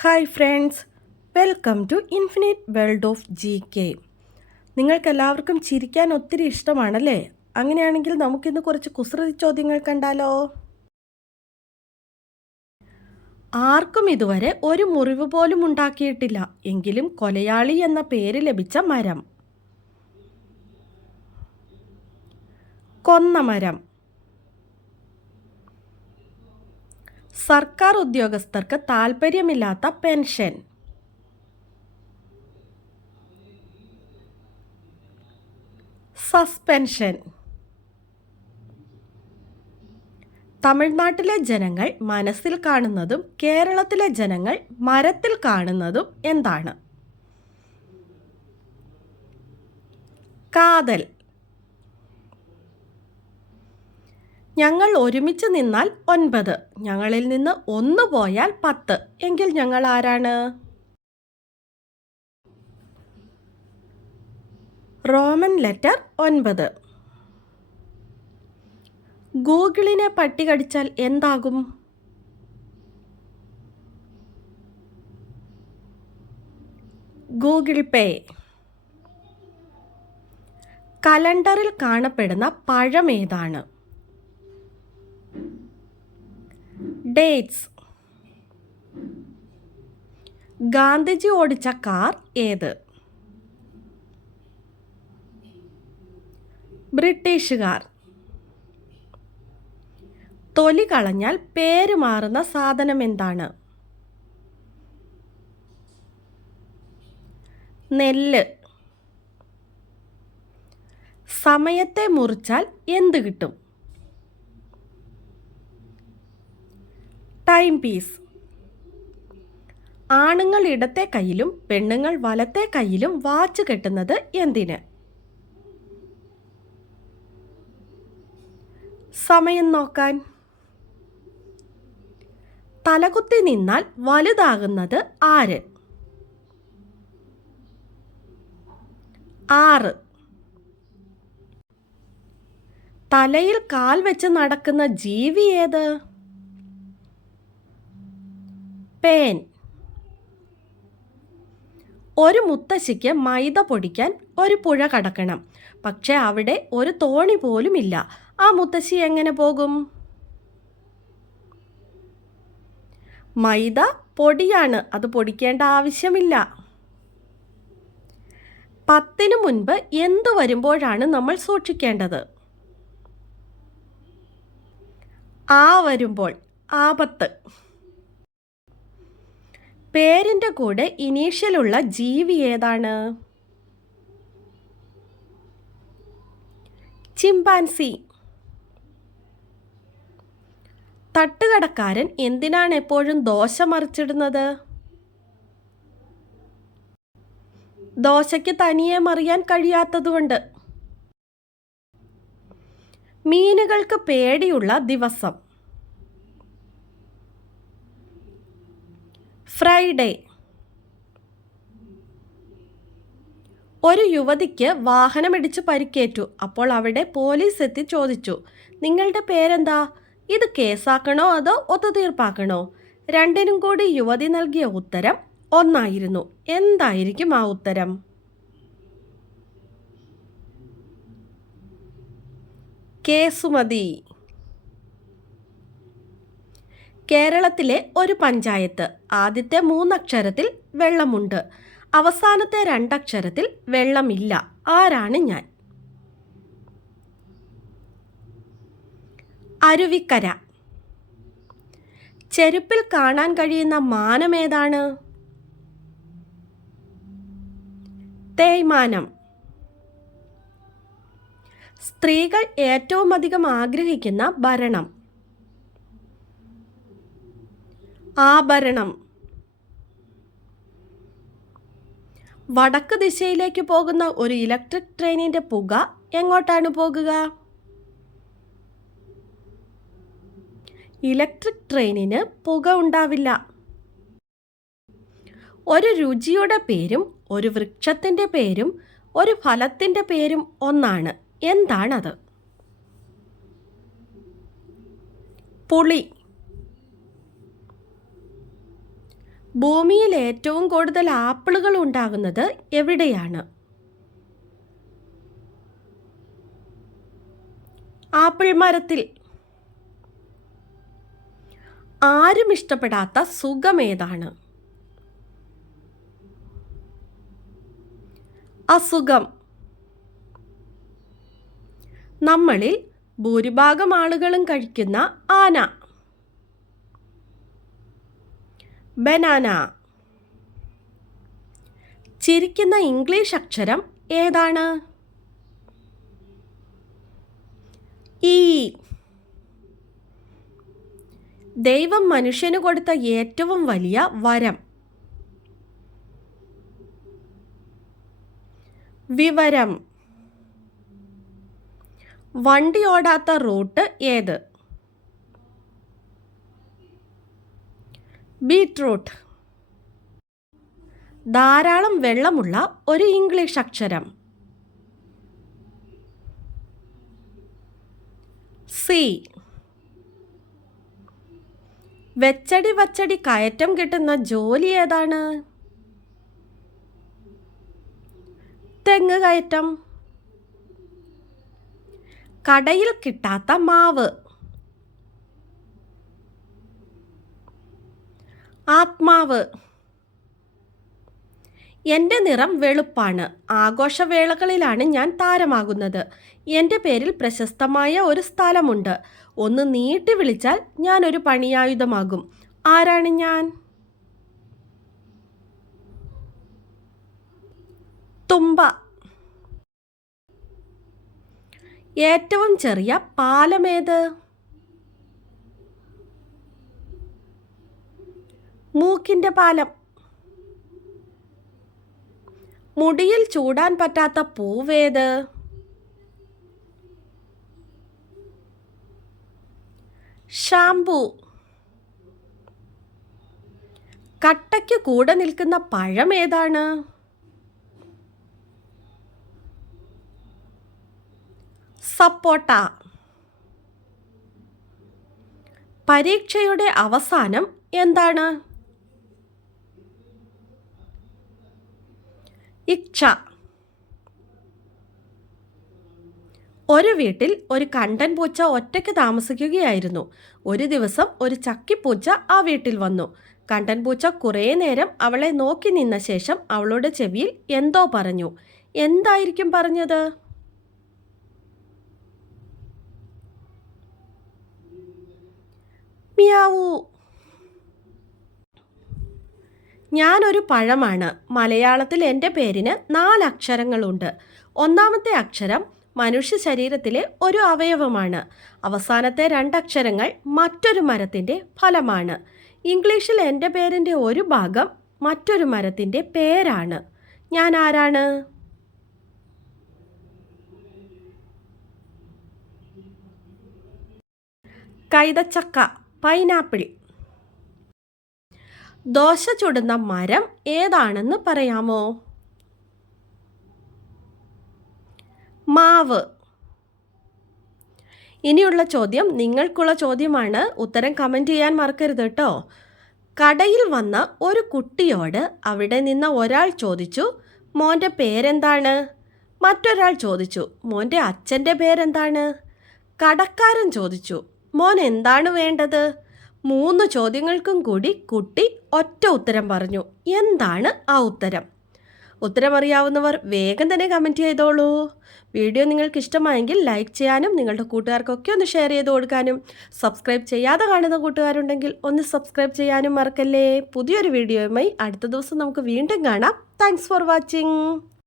Hi friends welcome to infinite world of G K നിങ്ങൾക്കെല്ലാവർക്കും ചിരിക്കാൻ ഒത്തിരി ഇഷ്ടമാണല്ലേ? അങ്ങനെയാണെങ്കിൽ നമുക്കിന്ന് കുറച്ച് കുസൃതി ചോദ്യങ്ങൾ കണ്ടാലോ? ആർക്കും ഇതുവരെ ഒരു മുറിവ് പോലും ഉണ്ടാക്കിയിട്ടില്ല. എങ്കിലും കൊലയാളി എന്ന പേര് ലഭിച്ച മരം. കൊന്ന മരം സർക്കാർ ഉദ്യോഗസ്ഥർക്ക് താൽപ്പര്യമില്ലാത്ത പെൻഷൻ. സസ്പെൻഷൻ. തമിഴ്നാട്ടിലെ ജനങ്ങൾ മനസ്സിൽ കാണുന്നതും കേരളത്തിലെ ജനങ്ങൾ മരത്തിൽ കാണുന്നതും എന്താണ്? കാതൽ. ഞങ്ങൾ ഒരുമിച്ച് നിന്നാൽ ഒൻപത്. ഞങ്ങളിൽ നിന്ന് ഒന്ന് പോയാൽ പത്ത്. എങ്കിൽ ഞങ്ങൾ ആരാണ്? റോമൻ ലെറ്റർ ഒൻപത്. ഗൂഗിളിനെ പട്ടി കടിച്ചാൽ എന്താകും? Google Pay. കലണ്ടറിൽ കാണപ്പെടുന്ന പഴം ഏതാണ് ഡേറ്റ്സ് ഗാന്ധിജി ഓടിച്ച കാർ ഏത്? ബ്രിട്ടീഷുകാർ. തൊലി കളഞ്ഞാൽ പേര് മാറുന്ന സാധനം എന്താണ്? നെല്ല്. സമയത്തെ മുറിച്ചാൽ എന്ത് കിട്ടും? ടൈം പീസ് ആണുങ്ങൾ ഇടത്തെ കയ്യിലും പെണ്ണുങ്ങൾ വലത്തെ കയ്യിലും വാച്ച് കെട്ടുന്നത് എന്തിന്? സമയം നോക്കാൻ. തലകുത്തി നിന്നാൽ വലുതാകുന്നത് ആര്? ആറ്. തലയിൽ കാൽ വെച്ച് നടക്കുന്ന ജീവി ഏത്? പേൻ. ഒരു മുത്തശ്ശിക്ക് മൈദ പൊടിക്കാൻ ഒരു പുഴ കടക്കണം. പക്ഷെ അവിടെ ഒരു തോണി പോലുമില്ല ആ മുത്തശ്ശി എങ്ങനെ പോകും? മൈദ പൊടിയാണ്. അത് പൊടിക്കേണ്ട ആവശ്യമില്ല. പത്തിനു മുൻപ് എന്തു വരുമ്പോഴാണ് നമ്മൾ സൂക്ഷിക്കേണ്ടത്? ആ വരുമ്പോൾ ആപത്ത്. പേരിന്റെ കൂടെ ഇനീഷ്യലുള്ള ജീവി ഏതാണ്? ചിമ്പാൻസി. തട്ടുകടക്കാരൻ എന്തിനാണ് എപ്പോഴും ദോശ മറിച്ചിടുന്നത്? ദോശയ്ക്ക് തനിയെ മറിയാൻ കഴിയാത്തതുകൊണ്ട്. മീനുകൾക്ക് പേടിയുള്ള ദിവസം. ഫ്രൈഡേ. ഒരു യുവതിക്ക് വാഹനമിടിച്ച് പരിക്കേറ്റു. അപ്പോൾ അവിടെ പോലീസ് എത്തി ചോദിച്ചു നിങ്ങളുടെ പേരെന്താ? ഇത് കേസാക്കണോ അതോ ഒത്തുതീർപ്പാക്കണോ? രണ്ടിനും കൂടി യുവതി നൽകിയ ഉത്തരം ഒന്നായിരുന്നു. എന്തായിരിക്കും ആ ഉത്തരം? കേസുമതി. കേരളത്തിലെ ഒരു പഞ്ചായത്ത്. ആദ്യത്തെ മൂന്നക്ഷരത്തിൽ വെള്ളമുണ്ട്. അവസാനത്തെ രണ്ടക്ഷരത്തിൽ വെള്ളമില്ല. ആരാണ് ഞാൻ? അരുവിക്കര. ചെരുപ്പിൽ കാണാൻ കഴിയുന്ന മാനം ഏതാണ്? തേയ്മാനം. സ്ത്രീകൾ ഏറ്റവും അധികം ആഗ്രഹിക്കുന്ന ഭരണം. ആഭരണം. വടക്ക് ദിശയിലേക്ക് പോകുന്ന ഒരു ഇലക്ട്രിക് ട്രെയിനിന്റെ പുക എങ്ങോട്ടാണ് പോകുക? ഇലക്ട്രിക് ട്രെയിനിന് പുക ഉണ്ടാവില്ല. ഒരു രുചിയുടെ പേരും ഒരു വൃക്ഷത്തിന്റെ പേരും ഒരു ഫലത്തിന്റെ പേരും ഒന്നാണ്. എന്താണത്? പുളി. ഭൂമിയിൽ ഏറ്റവും കൂടുതൽ ആപ്പിളുകൾ ഉണ്ടാകുന്നത് എവിടെയാണ്? ആപ്പിൾ മരത്തിൽ. ആരും ഇഷ്ടപ്പെടാത്ത സുഖമേതാണ് അസുഖം. നമ്മളിൽ ഭൂരിഭാഗം ആളുകളും കഴിക്കുന്ന ആന. ബനാന. ചിരിക്കുന്ന ഇംഗ്ലീഷ് അക്ഷരം ഏതാണ്? ഈ ദൈവം മനുഷ്യന് കൊടുത്ത ഏറ്റവും വലിയ വരം. വിവരം. വണ്ടി ഓടാത്ത റൂട്ട് ഏത്? ബീട്രൂട്ട്. ധാരാളം വെള്ളമുള്ള ഒരു ഇംഗ്ലീഷ് അക്ഷരം. സി. വെച്ചടി വച്ചടി കയറ്റം കിട്ടുന്ന ജോലി ഏതാണ്? തെങ്ങ് കയറ്റം. കടയിൽ കിട്ടാത്ത മാവ്. ആത്മാവ്. എന്റെ നിറം വെളുപ്പാണ്. ആഘോഷവേളകളിലാണ് ഞാൻ താരമാകുന്നത്. എന്റെ പേരിൽ പ്രശസ്തമായ ഒരു സ്ഥലമുണ്ട്. ഒന്ന് നീട്ടി വിളിച്ചാൽ ഞാൻ ഒരു പണിയായുധമാകും. ആരാണ് ഞാൻ? തുമ്പ. ഏറ്റവും ചെറിയ പാലമേത്? മൂക്കിന്റെ പാലം. മുടിയിൽ ചൂടാൻ പറ്റാത്ത പൂവേത്? ഷാംപൂ. കട്ടയ്ക്ക് കൂടെ നിൽക്കുന്ന പഴം ഏതാണ്? സപ്പോട്ട. പരീക്ഷയുടെ അവസാനം എന്താണ്? ഇച്ഛ. ഒരു വീട്ടിൽ ഒരു കണ്ടൻ പൂച്ച ഒറ്റയ്ക്ക് താമസിക്കുകയായിരുന്നു. ഒരു ദിവസം ഒരു ചക്കിപ്പൂച്ച ആ വീട്ടിൽ വന്നു. കണ്ടൻ പൂച്ച കുറേ നേരം അവളെ നോക്കി നിന്ന ശേഷം അവളുടെ ചെവിയിൽ എന്തോ പറഞ്ഞു. എന്തായിരിക്കും പറഞ്ഞത്? മിയാവൂ. ഞാനൊരു പഴമാണ്. മലയാളത്തിൽ എന്റെ പേരിന് നാല് അക്ഷരങ്ങളുണ്ട് ഒന്നാമത്തെ അക്ഷരം മനുഷ്യ ശരീരത്തിലെ ഒരു അവയവമാണ്. അവസാനത്തെ രണ്ടക്ഷരങ്ങൾ മറ്റൊരു മരത്തിന്റെ ഫലമാണ്. ഇംഗ്ലീഷിൽ എന്റെ പേരിന്റെ ഒരു ഭാഗം മറ്റൊരു മരത്തിന്റെ പേരാണ്. ഞാൻ ആരാണ്? കൈതച്ചക്ക പൈനാപ്പിൾ ദോശ ചുടുന്ന മരം ഏതാണെന്ന് പറയാമോ? മാവ്. ഇനിയുള്ള ചോദ്യം നിങ്ങൾക്കുള്ള ചോദ്യമാണ്. ഉത്തരം കമന്റ് ചെയ്യാൻ മറക്കരുത് കേട്ടോ കടയിൽ വന്ന ഒരു കുട്ടിയോട് അവിടെ നിന്ന ഒരാൾ ചോദിച്ചു മോന്റെ പേരെന്താണ്? മറ്റൊരാൾ ചോദിച്ചു മോന്റെ അച്ഛന്റെ പേരെന്താണ്? കടക്കാരൻ ചോദിച്ചു മോൻ എന്താണ് വേണ്ടത്? മൂന്ന് ചോദ്യങ്ങൾക്കും കൂടി കുട്ടി ഒറ്റ ഉത്തരം പറഞ്ഞു. എന്താണ് ആ ഉത്തരം? ഉത്തരമറിയാവുന്നവർ വേഗം തന്നെ കമന്റ് ചെയ്തോളൂ. വീഡിയോ നിങ്ങൾക്ക് ഇഷ്ടമായെങ്കിൽ ലൈക്ക് ചെയ്യാനും നിങ്ങളുടെ കൂട്ടുകാർക്കൊക്കെ ഒന്ന് ഷെയർ ചെയ്ത് കൊടുക്കാനും. സബ്സ്ക്രൈബ് ചെയ്യാതെ കാണുന്ന കൂട്ടുകാരുണ്ടെങ്കിൽ ഒന്ന് സബ്സ്ക്രൈബ് ചെയ്യാനും മറക്കല്ലേ. പുതിയൊരു വീഡിയോയുമായി അടുത്ത ദിവസം നമുക്ക് വീണ്ടും കാണാം. Thanks for watching